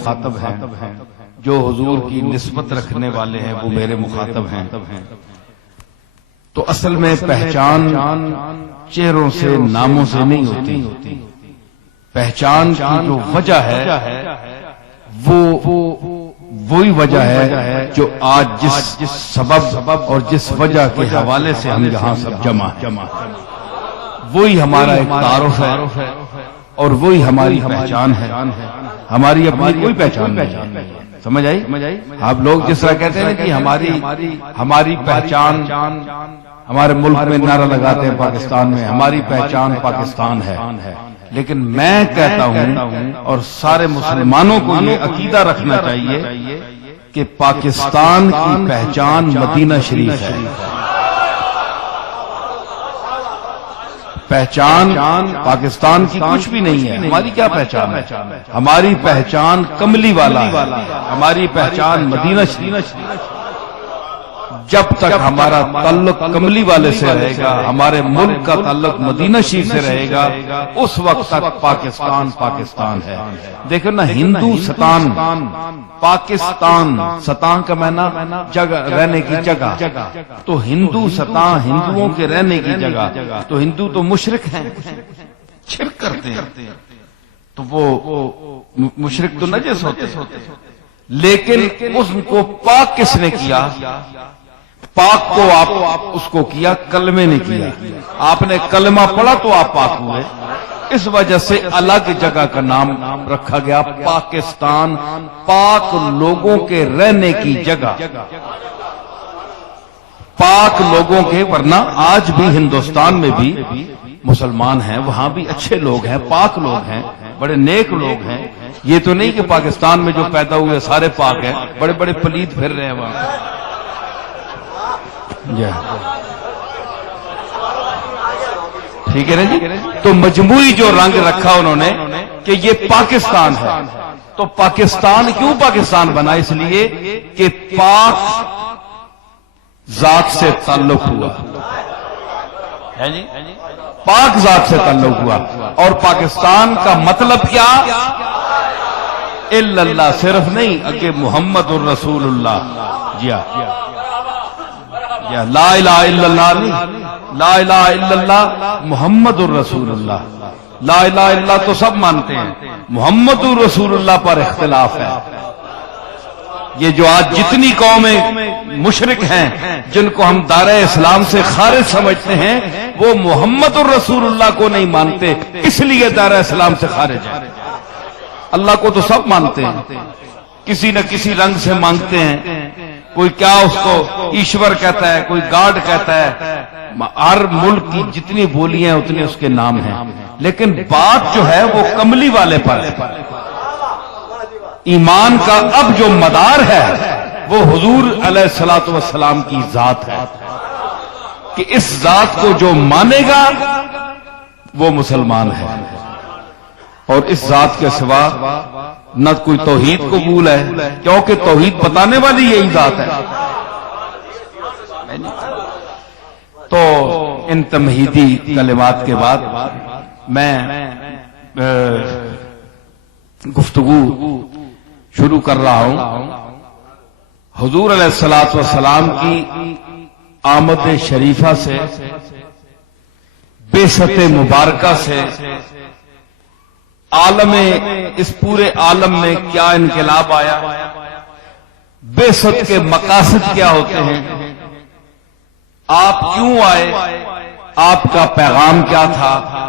مخاطب ہیں، جو حضور کی نسبت رکھنے والے ہیں وہ میرے مخاطب ہیں. تو اصل میں پہچان چہروں سے ناموں سے نہیں ہوتی. پہچان کی جو وجہ ہے وہی وجہ ہے جو آج جس سبب اور جس وجہ کے حوالے سے ہم یہاں سب جمع ہیں. وہی ہمارا ایک تعارف ہے اور وہی ہماری پہچان ہے. ہماری اپنی کوئی پہچان نہیں. سمجھ آئی؟ آپ لوگ جس طرح کہتے ہیں کہ ہماری پہچان، ہمارے ملک میں نعرہ لگاتے ہیں پاکستان میں ہماری پہچان پاکستان ہے، لیکن میں کہتا ہوں اور سارے مسلمانوں کو یہ عقیدہ رکھنا چاہیے کہ پاکستان کی پہچان مدینہ شریف ہے. پہچان پاکستان کی کچھ بھی نہیں ہے. ہماری کیا پہچان ہے؟ ہماری پہچان کملی والا ہے. ہماری پہچان مدینہ شریف. جب تک ہمارا تعلق کملی والے سے رہے گا، ہمارے ملک کا تعلق مدینہ شریف سے رہے گا، اس وقت تک پاکستان پاکستان ہے. دیکھو نا، ہندوستان، پاکستان، ستان کا معنی جگہ، رہنے کی جگہ. تو ہندوستان ہندوؤں کے رہنے کی جگہ. تو ہندو تو مشرک ہیں، شرک کرتے ہیں. تو وہ مشرک تو نجس ہوتے ہیں، لیکن اس کو پاک کس نے کیا؟ پاک کو آپ اس کو کیا، کلمے نے کیا. آپ نے کلمہ پڑھا تو آپ پاک ہوئے. اس وجہ سے الگ جگہ کا نام رکھا گیا پاکستان، پاک لوگوں کے رہنے کی جگہ. پاک لوگوں کے، ورنہ آج بھی ہندوستان میں بھی مسلمان ہیں، وہاں بھی اچھے لوگ ہیں، پاک لوگ ہیں، بڑے نیک لوگ ہیں. یہ تو نہیں کہ پاکستان میں جو پیدا ہوئے سارے پاک ہیں، بڑے بڑے پلید پھر رہے ہیں وہاں. ٹھیک ہے نا جی؟ تو مجموعی جو رنگ رکھا انہوں نے کہ یہ پاکستان ہے. تو پاکستان کیوں پاکستان بنا؟ اس لیے کہ پاک ذات سے تعلق ہوا. پاک ذات سے تعلق ہوا. اور پاکستان کا مطلب کیا؟ الا اللہ، صرف نہیں کہ محمد الرسول اللہ. جی لا الہ الا اللہ نہیں، لا الہ الا اللہ محمد الرسول اللہ. لا الہ الا اللہ تو سب مانتے ہیں، محمد الرسول اللہ پر اختلاف ہے. یہ جو آج جتنی قومیں مشرک ہیں جن کو ہم دائرہ اسلام سے خارج سمجھتے ہیں، وہ محمد الرسول اللہ کو نہیں مانتے، اس لیے دائرہ اسلام سے خارج ہے. اللہ کو تو سب مانتے ہیں، کسی نہ کسی رنگ سے مانگتے ہیں. کوئی کیا اس کو ایشور کہتا ہے، کوئی گاڈ کہتا ہے. ہر ملک کی جتنی بولیاں اتنے اس کے نام ہیں، لیکن بات جو ہے وہ کملی والے پر ہے. ایمان کا اب جو مدار ہے وہ حضور علیہ الصلوۃ والسلام کی ذات ہے، کہ اس ذات کو جو مانے گا وہ مسلمان ہے. اور اس ذات کے سوا نہ کوئی توحید قبول ہے، کیونکہ توحید بتانے والی یہی ذات ہے. تو ان تمہیدی کلمات کے بعد میں گفتگو شروع کر رہا ہوں. حضور علیہ الصلوۃ والسلام کی آمد شریفہ سے، بعثت مبارکہ سے عالم، اس پورے عالم میں کیا انقلاب آیا، بعثت کے مقاصد کیا ہوتے ہیں، آپ کیوں آئے، آپ کا پیغام کیا تھا،